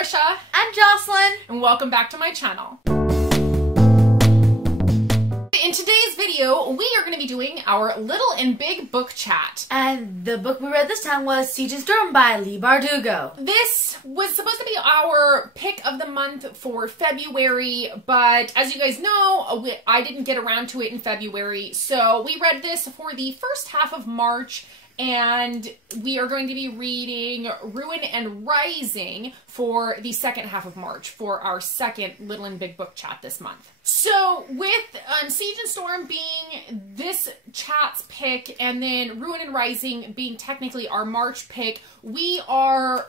Trisha. I'm Jocelyn. And welcome back to my channel. In today's video, we are going to be doing our little and big book chat. And the book we read this time was Siege and Storm by Leigh Bardugo. This was supposed to be our pick of the month for February, but as you guys know, I didn't get around to it in February, so we read this for the first half of March. And we are going to be reading Ruin and Rising for the second half of March for our second Little and Big Book Chat this month. So with Siege and Storm being this chat's pick and then Ruin and Rising being technically our March pick, we are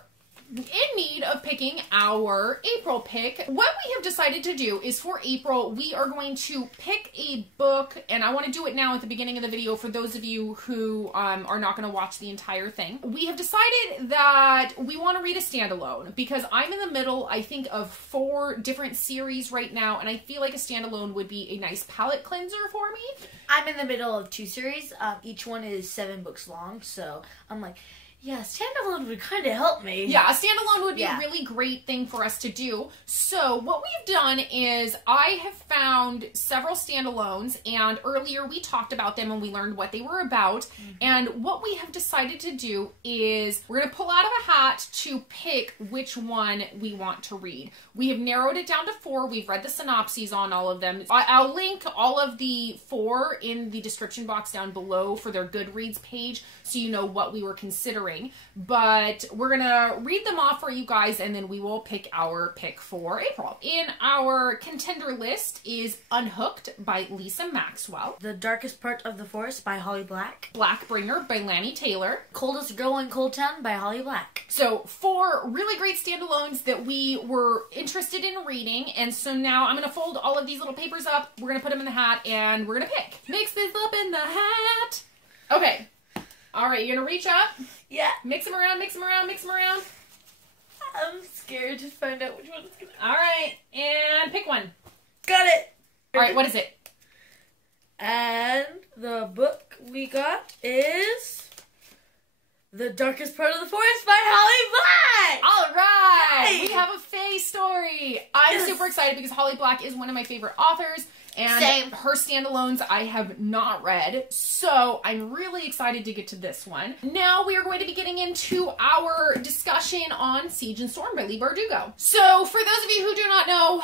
in need of picking our April pick. What we have decided to do is for April, we are going to pick a book, and I want to do it now at the beginning of the video for those of you who are not going to watch the entire thing. We have decided that we want to read a standalone because I'm in the middle, I think, of 4 different series right now, and I feel like a standalone would be a nice palate cleanser for me. I'm in the middle of 2 series. Each one is 7 books long, so I'm like, yeah, standalone would kind of help me. Yeah, a standalone would be a really great thing for us to do. So what we've done is I have found several standalones, and earlier we talked about them and we learned what they were about. And what we have decided to do is we're going to pull out of a hat to pick which one we want to read. We have narrowed it down to 4. We've read the synopses on all of them. I'll link all of the 4 in the description box down below for their Goodreads page so you know what we were considering. But we're gonna read them off for you guys and then we will pick our pick for April. In our contender list is Unhooked by Lisa Maxwell, The Darkest Part of the Forest by Holly Black, Blackbringer by Lanny Taylor, Coldest Girl in Cold Town by Holly Black. So 4 really great standalones that we were interested in reading, and so now I'm gonna fold all of these little papers up, we're gonna put them in the hat, and we're gonna pick. Mix this up in the hat. Okay. All right, you're gonna reach up. Yeah. Mix them around, mix them around, mix them around. I'm scared to find out which one is gonna. All right, and pick one. Got it. All right, what is it? And the book we got is The Darkest Part of the Forest by Holly Black. All right, Yay! we have a Faye story. I'm super excited because Holly Black is one of my favorite authors. And her standalones I have not read, so I'm really excited to get to this one. Now we are going to be getting into our discussion on Siege and Storm by Leigh Bardugo. So for those of you who do not know,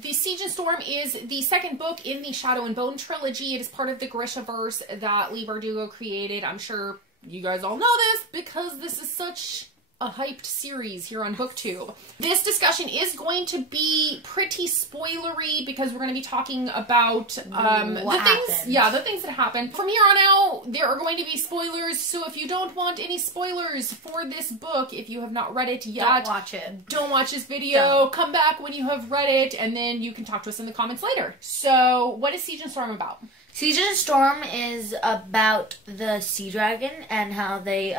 the Siege and Storm is the second book in the Shadow and Bone trilogy. It is part of the Grishaverse that Leigh Bardugo created. I'm sure you guys all know this because this is such a hyped series here on BookTube. This discussion is going to be pretty spoilery because we're going to be talking about the things that happen. From here on out, there are going to be spoilers, so if you don't want any spoilers for this book, if you have not read it yet, don't watch it. Don't watch this video. Come back when you have read it, and then you can talk to us in the comments later. So, what is Siege and Storm about? Siege and Storm is about the sea dragon and how they,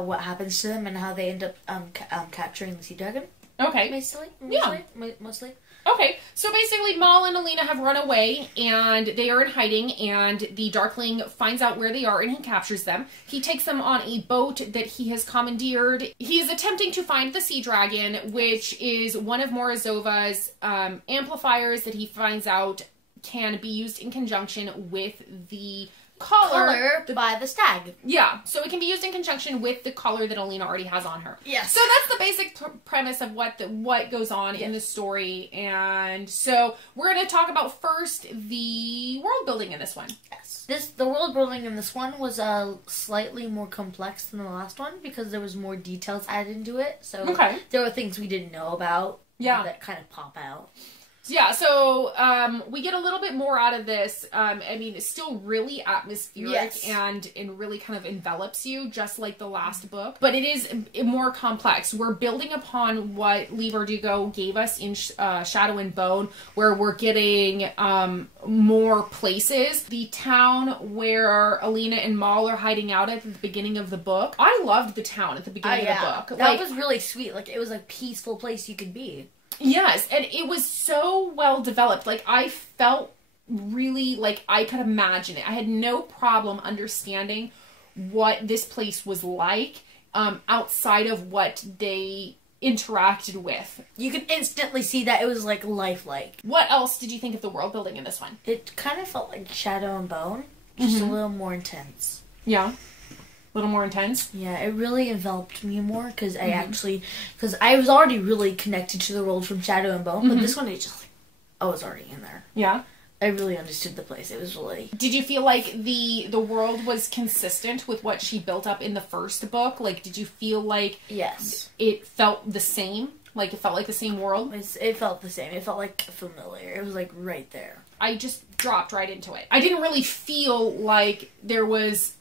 what happens to them and how they end up capturing the sea dragon. Okay. Mostly. Okay, so basically Mal and Alina have run away and they are in hiding, and the Darkling finds out where they are and he captures them. He takes them on a boat that he has commandeered. He is attempting to find the sea dragon, which is one of Morozova's amplifiers that he finds out can be used in conjunction with the collar by the stag. Yeah, so it can be used in conjunction with the collar that Alina already has on her. Yes. So that's the basic premise of what goes on in the story. And so we're going to talk about first the world building in this one. Yes. The world building in this one was slightly more complex than the last one because there was more details added into it. So there were things we didn't know about that kind of pop out. Yeah, so we get a little bit more out of this. I mean, it's still really atmospheric and really kind of envelops you, just like the last book. But it is more complex. We're building upon what Leigh Bardugo gave us in Shadow and Bone, where we're getting more places. The town where Alina and Mal are hiding out at the beginning of the book. I loved the town at the beginning of the book. That was really sweet. Like, it was a peaceful place you could be. Yes, and it was so well developed. Like, I felt really like I could imagine it. I had no problem understanding what this place was like outside of what they interacted with. You could instantly see that it was like lifelike. What else did you think of the world building in this one? It kind of felt like Shadow and Bone, just a little more intense. Yeah. A little more intense? Yeah, it really enveloped me more because because I was already really connected to the world from Shadow and Bone, but this one, it just, I was already in there. Yeah. I really understood the place. It was really... Did you feel like the world was consistent with what she built up in the first book? Like, did you feel like... Yes. It felt the same? Like, it felt like the same world? It felt the same. It felt like familiar. It was like right there. I just dropped right into it. I didn't really feel like there was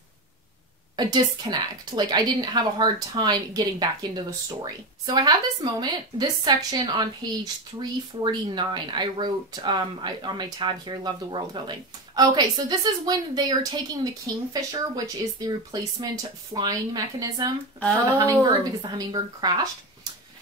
a disconnect. Like, I didn't have a hard time getting back into the story. So I have this moment, this section on page 349. I wrote on my tab here, love the world building. Okay, so this is when they are taking the Kingfisher, which is the replacement flying mechanism for the Hummingbird, because the Hummingbird crashed.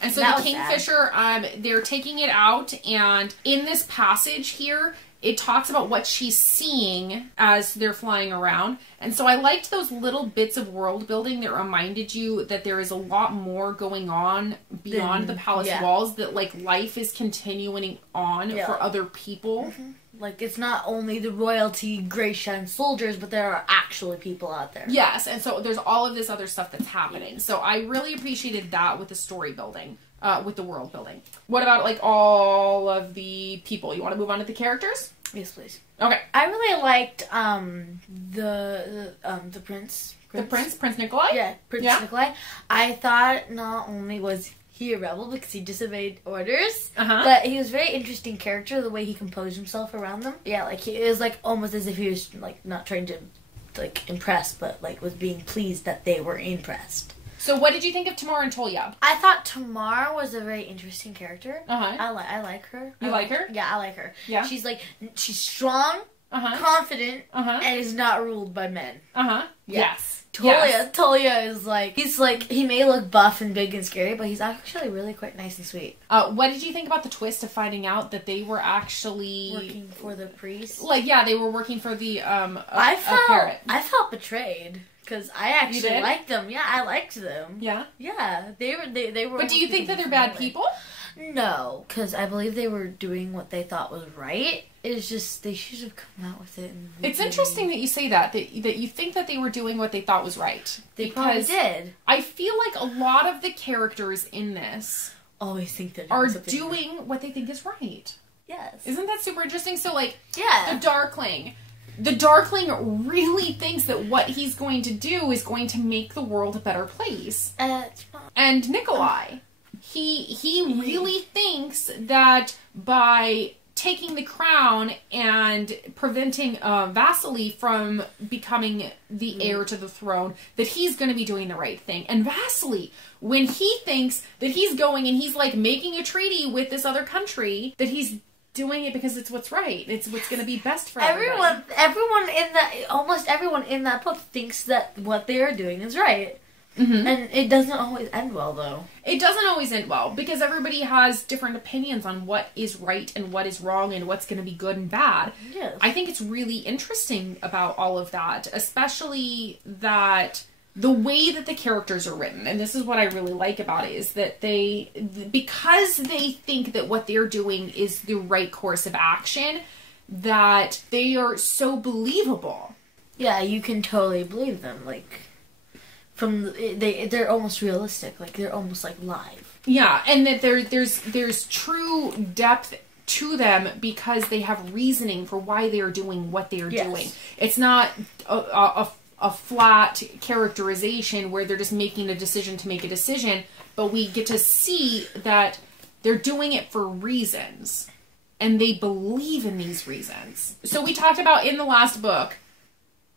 And so the Kingfisher, they're taking it out, and in this passage here, it talks about what she's seeing as they're flying around. And so I liked those little bits of world building that reminded you that there is a lot more going on beyond the palace walls, that like life is continuing on for other people. Like, it's not only the royalty, Gracia, and soldiers, but there are actually people out there. Yes, and so there's all of this other stuff that's happening. So I really appreciated that with the story building. With the world building. What about, like, all of the people? You want to move on to the characters? Yes, please. Okay. I really liked the prince. Prince Nikolai? Yeah, Prince Nikolai. I thought not only was he a rebel because he disobeyed orders, but he was a very interesting character, the way he composed himself around them. Yeah, like, it was, like, almost as if he was, like, not trying to, like, impress, but, like, was being pleased that they were impressed. So what did you think of Tamar and Tolia? I thought Tamar was a very interesting character. I like her. You like her? Yeah, I like her. Yeah. She's strong, confident, and is not ruled by men. Yes. Tolia is like, he may look buff and big and scary, but he's actually really quite nice and sweet. What did you think about the twist of finding out that they were actually... working for the priest? Like, yeah, they were working for the, parrot. I felt betrayed. Because I actually liked them. Yeah, I liked them. Yeah? Yeah. They were... But do you think that they're bad people? No. Because I believe they were doing what they thought was right. It's just, they should have come out with it. It's interesting that you say that you think that they were doing what they thought was right. They probably did. I feel like a lot of the characters in this... always think that are doing what they think is right. Yes. Isn't that super interesting? So, like, yeah. The Darkling really thinks that what he's going to do is going to make the world a better place. And Nikolai, he really thinks that by taking the crown and preventing Vasily from becoming the heir to the throne, that he's going to be doing the right thing. And Vasily, when he thinks that he's going and he's like making a treaty with this other country, that he's doing it because it's what's right. It's what's going to be best for everyone. Almost everyone in that book thinks that what they are doing is right. And it doesn't always end well, though. It doesn't always end well, because everybody has different opinions on what is right and what is wrong and what's going to be good and bad. Yes. I think it's really interesting about all of that, especially that the way that the characters are written, and this is what I really like about it, is that because they think that what they're doing is the right course of action, that they are so believable. Yeah, you can totally believe them, like... they're almost realistic, like they're almost like live. Yeah, and that there's true depth to them because they have reasoning for why they are doing what they are doing. It's not a flat characterization where they're just making a decision to make a decision, but we get to see that they're doing it for reasons, and they believe in these reasons. So we talked about in the last book,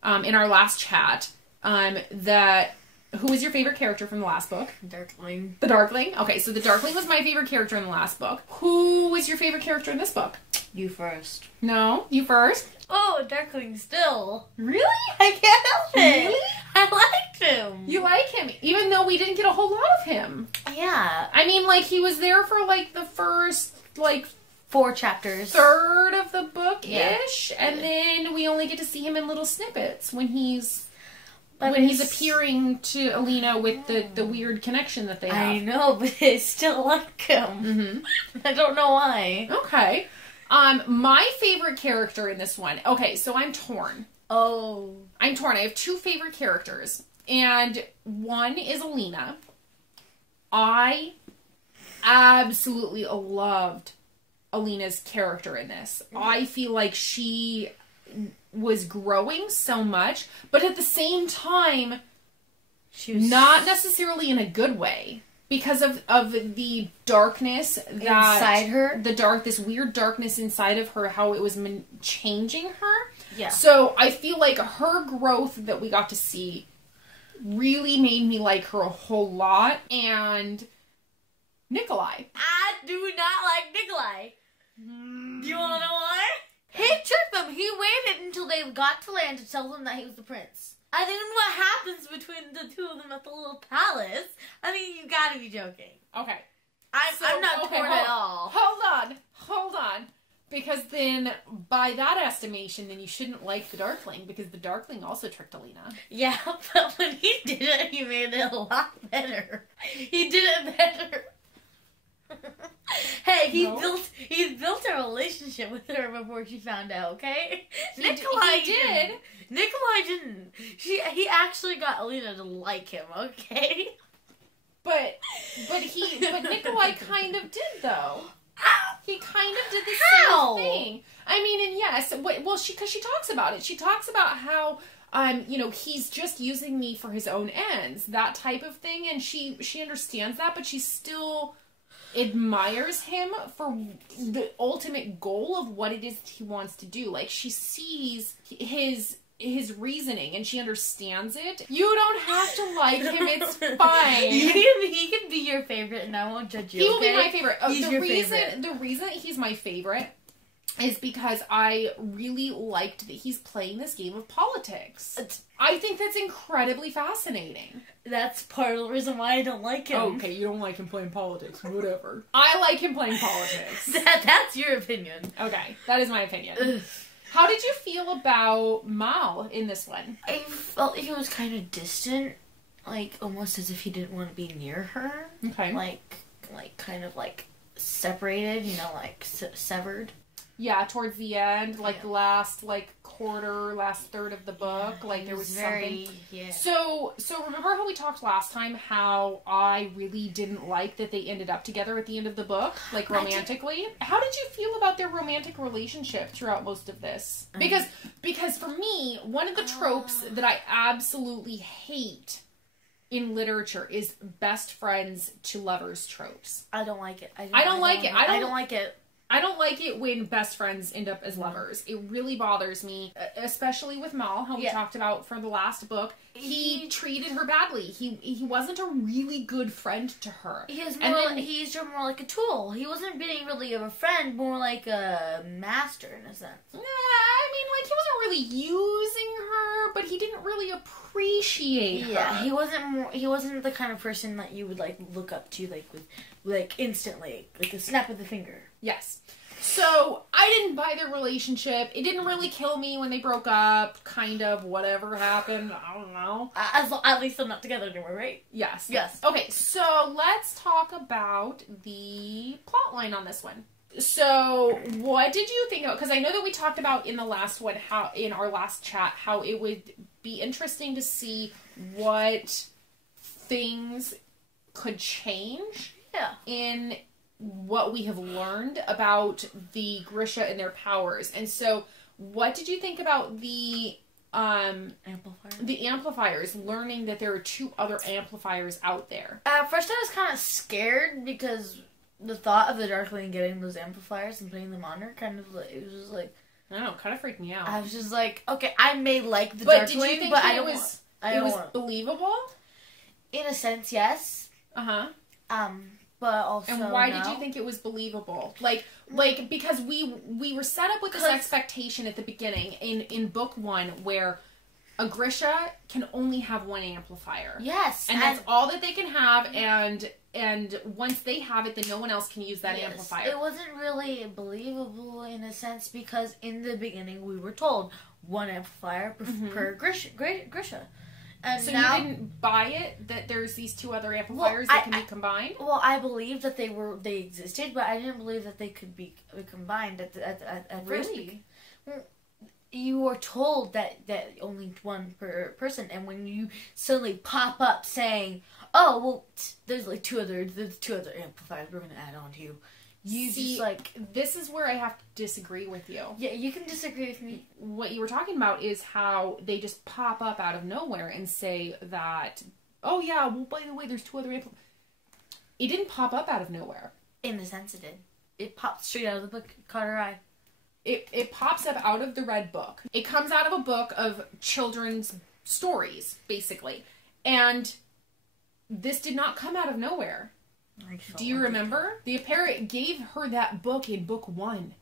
in our last chat, that... Who was your favorite character from the last book? Darkling. The Darkling? Okay, so the Darkling was my favorite character in the last book. Who was your favorite character in this book? You first. No? You first? Oh, Darkling still. Really? I can't help it. Really? I liked him. You like him, even though we didn't get a whole lot of him. Yeah. I mean, like, he was there for, like, the first, like... 4 chapters. Third of the book-ish. Yeah. And then we only get to see him in little snippets when he's... But he's appearing to Alina with the weird connection that they have. I know, but I still like him. I don't know why. Okay. My favorite character in this one. Okay, so I'm torn. Oh. I'm torn. I have two favorite characters. And one is Alina. I absolutely loved Alina's character in this. I feel like she was growing so much, but at the same time, she was not necessarily in a good way because of the darkness that inside her. This weird darkness inside of her, how it was changing her. Yeah. So I feel like her growth that we got to see really made me like her a whole lot. And Nikolai. I do not like Nikolai. Do you want to know why? He tricked them. He waited until they got to land to tell them that he was the prince. I think what happens between the two of them at the little palace. I mean, you gotta be joking. Okay. I'm not torn at all. Hold on. Because then, by that estimation, then you shouldn't like the Darkling, because the Darkling also tricked Alina. Yeah, but when he did it, he made it a lot better. He did it better. Hey, he built a relationship with her before she found out, okay? Nikolai did. Nikolai didn't. He actually got Alina to like him, okay? But Nikolai kind of did, though. He kind of did the same thing. I mean, and yes, well, because she talks about it. She talks about how, he's just using me for his own ends, that type of thing, and she understands that, but she still admires him for the ultimate goal of what it is he wants to do. Like, she sees his reasoning and she understands it. You don't have to like him, it's fine. He can be your favorite and I won't judge you. He will be my favorite. He's your favorite. The reason he's my favorite is because I really liked that he's playing this game of politics. I think that's incredibly fascinating. That's part of the reason why I don't like him. Okay, you don't like him playing politics. Whatever. I like him playing politics. That's your opinion. Okay, that is my opinion. How did you feel about Mal in this one? I felt he was kind of distant. Like, almost as if he didn't want to be near her. Okay. Like kind of like separated, severed. Yeah, towards the end, the last third of the book, there was something. Yeah. So remember how we talked last time how I really didn't like that they ended up together at the end of the book, romantically? How did you feel about their romantic relationship throughout most of this? Because for me, one of the tropes that I absolutely hate in literature is best friends to lovers tropes. I don't like it. I don't like it. I don't like it. I don't like it when best friends end up as lovers. It really bothers me, especially with Mal, how we talked about from the last book. He treated her badly. He wasn't a really good friend to her. He's more like a tool. He wasn't being really a friend, more like a master in a sense. Yeah, I mean, he wasn't really using her, but he didn't really appreciate her. Yeah, he wasn't the kind of person that you would look up to with instantly, like a snap of the finger. Yes. So, I didn't buy their relationship. It didn't really kill me when they broke up. Kind of. Whatever happened. I don't know. At least they're not together anymore, right? Yes. Yes. Okay, so let's talk about the plot line on this one. So, what did you think of... Because I know that we talked about in the last one, in our last chat, how it would be interesting to see what things could change in what we have learned about the Grisha and their powers. And so, what did you think about the amplifiers, learning that there are 2 other amplifiers out there? At first I was kind of scared because the thought of the Darkling getting those amplifiers and putting them on her it was just like... I don't know, kind of freaked me out. I was just like, okay, I may like the Darkling, did you think but it was believable? In a sense, yes. Uh-huh. But also, and why did you think it was believable? Because we were set up with this expectation at the beginning in book 1 where a Grisha can only have 1 amplifier. Yes. And that's all that they can have, and once they have it, then no one else can use that amplifier. It wasn't really believable in a sense because in the beginning we were told 1 amplifier per Grisha. And so now, you didn't buy it that there's these two other amplifiers that can be combined? Well, I believed that they existed, but I didn't believe that they could be combined at first. Really? You were told that only one per person, and when you suddenly pop up saying, "Oh, well, there's two other amplifiers we're gonna add on to you," you see, just like, this is where I have to disagree with you. Yeah, you can disagree with me. What you were talking about is how they just pop up out of nowhere and say that, "Oh yeah, well, by the way, there's two other amplifiers." It didn't pop up out of nowhere. In the sense it did. It popped straight out of the book. Caught her eye. It pops up out of the red book. It comes out of a book of children's stories, basically. And this did not come out of nowhere. Do you remember? The parrot gave her that book in book 1.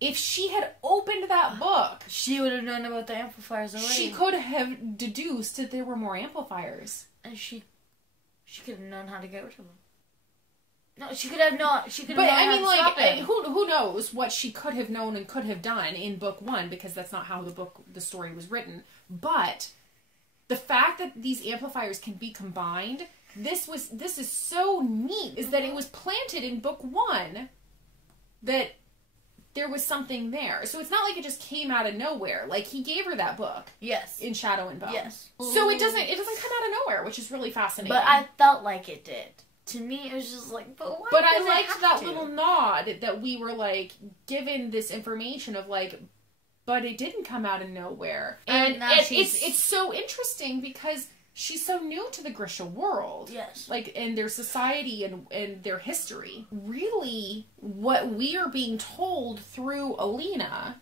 If she had opened that book, she would have known about the amplifiers already. She could have deduced that there were more amplifiers. And she could have known how to get rid of them. No, she could have not. She could have. But I mean, like, who knows what she could have known and could have done in book 1, because that's not how the story was written. But the fact that these amplifiers can be combined, this is so neat. Is that it was planted in book 1 that there was something there. So it's not like it just came out of nowhere. Like, he gave her that book. Yes. In Shadow and Bone. Yes. So it doesn't come out of nowhere, which is really fascinating. But I felt like it did. To me, it was just like, but why? But I liked that little nod that we were, like, given this information of, like, but it didn't come out of nowhere. And it's so interesting because she's so new to the Grisha world. Yes. Like, and their society and their history. Really, what we are being told through Alina,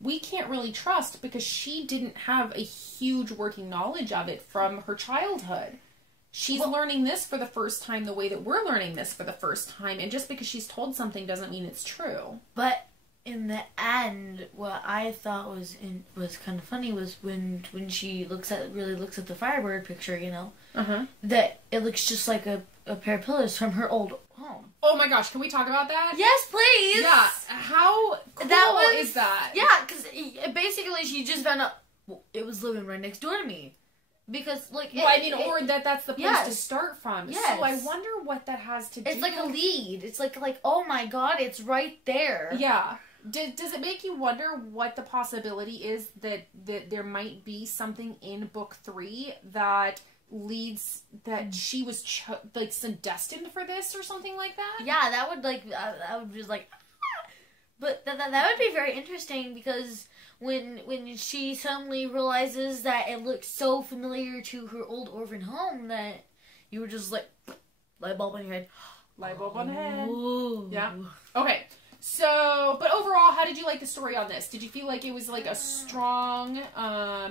we can't really trust because she didn't have a huge working knowledge of it from her childhood. She's learning this for the first time the way that we're learning this for the first time, and just because she's told something doesn't mean it's true. But in the end, what I thought was kind of funny was when she really looks at the Firebird picture, you know, that it looks just like a pair of pillars from her old home. Oh my gosh, can we talk about that? Yes, please! Yeah, how cool is that? Yeah, because basically she just found out it was living right next door to me. Because, like... or that's the place to start from. Yes. So I wonder what that has to do. It's like a lead. It's like, oh my god, it's right there. Yeah. Does it make you wonder what the possibility is that there might be something in book 3 that leads that she was destined for this or something like that? Yeah, that would I would just like... But that would be very interesting because... When she suddenly realizes that it looks so familiar to her old orphan home that you were just like, light bulb on your head. Light bulb on the head. Ooh. Yeah. Okay. So, but overall, how did you like the story on this? Did you feel like it was like a strong,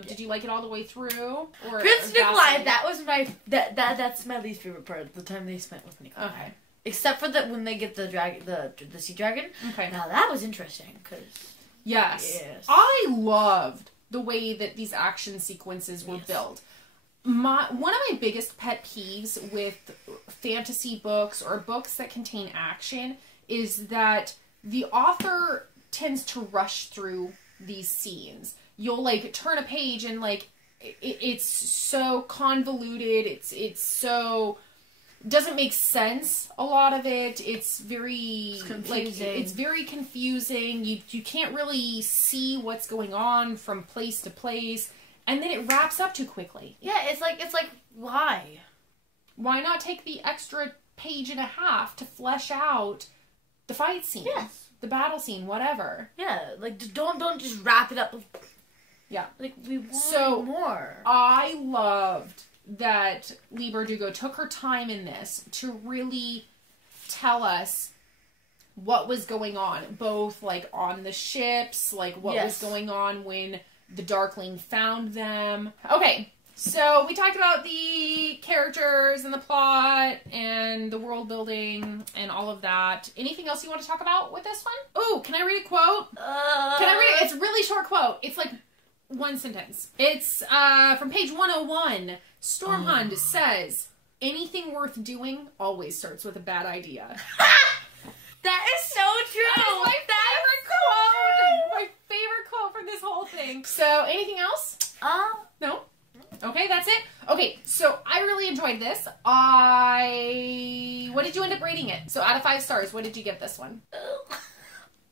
did you like it all the way through? Or Prince Nikolai, that was that's my least favorite part, the time they spent with Nikolai. Okay. Except for when they get the sea dragon. Okay. Now that was interesting, because... Yes. I loved the way that these action sequences were built. One of my biggest pet peeves with fantasy books or books that contain action is that the author tends to rush through these scenes. You'll like turn a page and like it's so convoluted. It's so doesn't make sense. A lot of it. It's very it's very confusing. You can't really see what's going on from place to place, and then it wraps up too quickly. Yeah, it's like why? Why not take the extra page and a half to flesh out the fight scene? Yes. The battle scene, whatever. Yeah, like don't just wrap it up. Yeah. Like we want more. I loved that Leigh Bardugo took her time in this to really tell us what was going on, both like on the ships, like what was going on when the Darkling found them. Okay, so we talked about the characters and the plot and the world building and all of that. Anything else you want to talk about with this one? Oh, can I read a quote? Can I read it? It's a really short quote. It's like one sentence. It's from page 101. Stormhund says, "Anything worth doing always starts with a bad idea." That is so true. That is my favorite quote. My favorite quote from this whole thing. So, anything else? No? Okay, that's it? Okay, so I really enjoyed this. What did you end up rating it? So out of 5 stars, what did you give this one?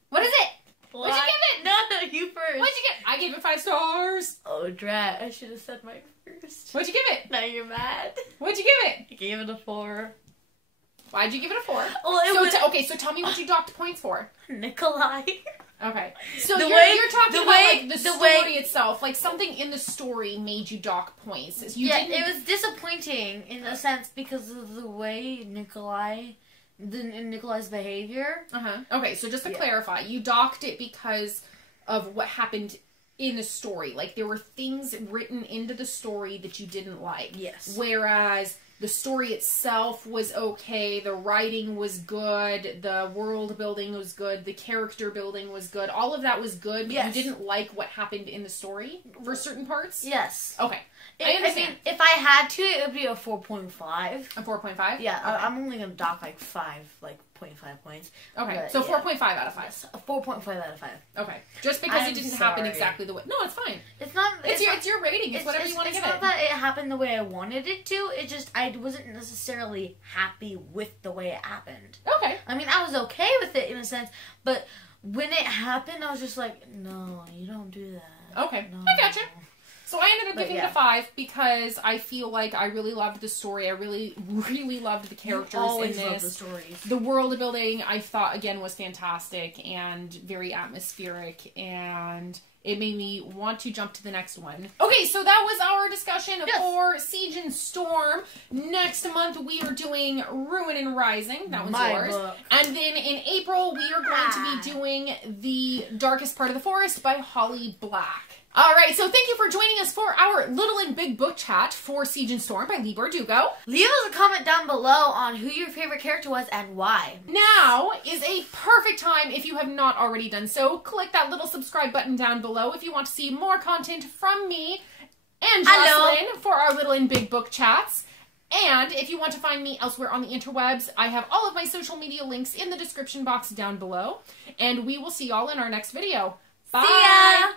What is it? What'd you give it? No, you first. What'd you give? I gave it 5 stars. Oh, drat. I should have said mine first. What'd you give it? Now you're mad. What'd you give it? I gave it a 4. Why'd you give it a 4? Well, Okay, so tell me what you docked points for. Nikolai. Okay. So you're talking about like the story itself, like something in the story made you dock points. It was disappointing in a sense because of the way Nikolai's behavior. Okay, so just to clarify, you docked it because of what happened in the story. Like there were things written into the story that you didn't like. Yes. Whereas the story itself was okay, the writing was good, the world building was good, the character building was good. All of that was good, but you didn't like what happened in the story for certain parts? Yes. Okay. I understand. I mean, if I had to, it would be a 4.5. A 4.5? Yeah, okay. I'm only going to dock like 0.5 points. Okay, but, so 4.5 out of 5. Yes, a 4.5 out of 5. Okay, just because it didn't happen exactly the way. No, it's fine. It's not. It's your rating. It's whatever you want to give it. It's not that it happened the way I wanted it to. It just I wasn't necessarily happy with the way it happened. Okay. I mean, I was okay with it in a sense, but when it happened, I was just like, no, you don't do that. Okay, no. I gotcha. So I ended up giving it a 5 because I feel like I really loved the story. I really, really loved the characters in this. Love the stories. The world building, I thought, again, was fantastic and very atmospheric, and it made me want to jump to the next one. Okay, so that was our discussion for Siege and Storm. Next month, we are doing Ruin and Rising. That one's yours. Book. And then in April, we are going to be doing The Darkest Part of the Forest by Holly Black. All right, so thank you for joining us for our Little and Big Book Chat for Siege and Storm by Leigh Bardugo. Leave us a comment down below on who your favorite character was and why. Now is a perfect time, if you have not already done so, click that little subscribe button down below if you want to see more content from me and Jocelyn for our Little and Big Book Chats. And if you want to find me elsewhere on the interwebs, I have all of my social media links in the description box down below. And we will see y'all in our next video. Bye! See ya!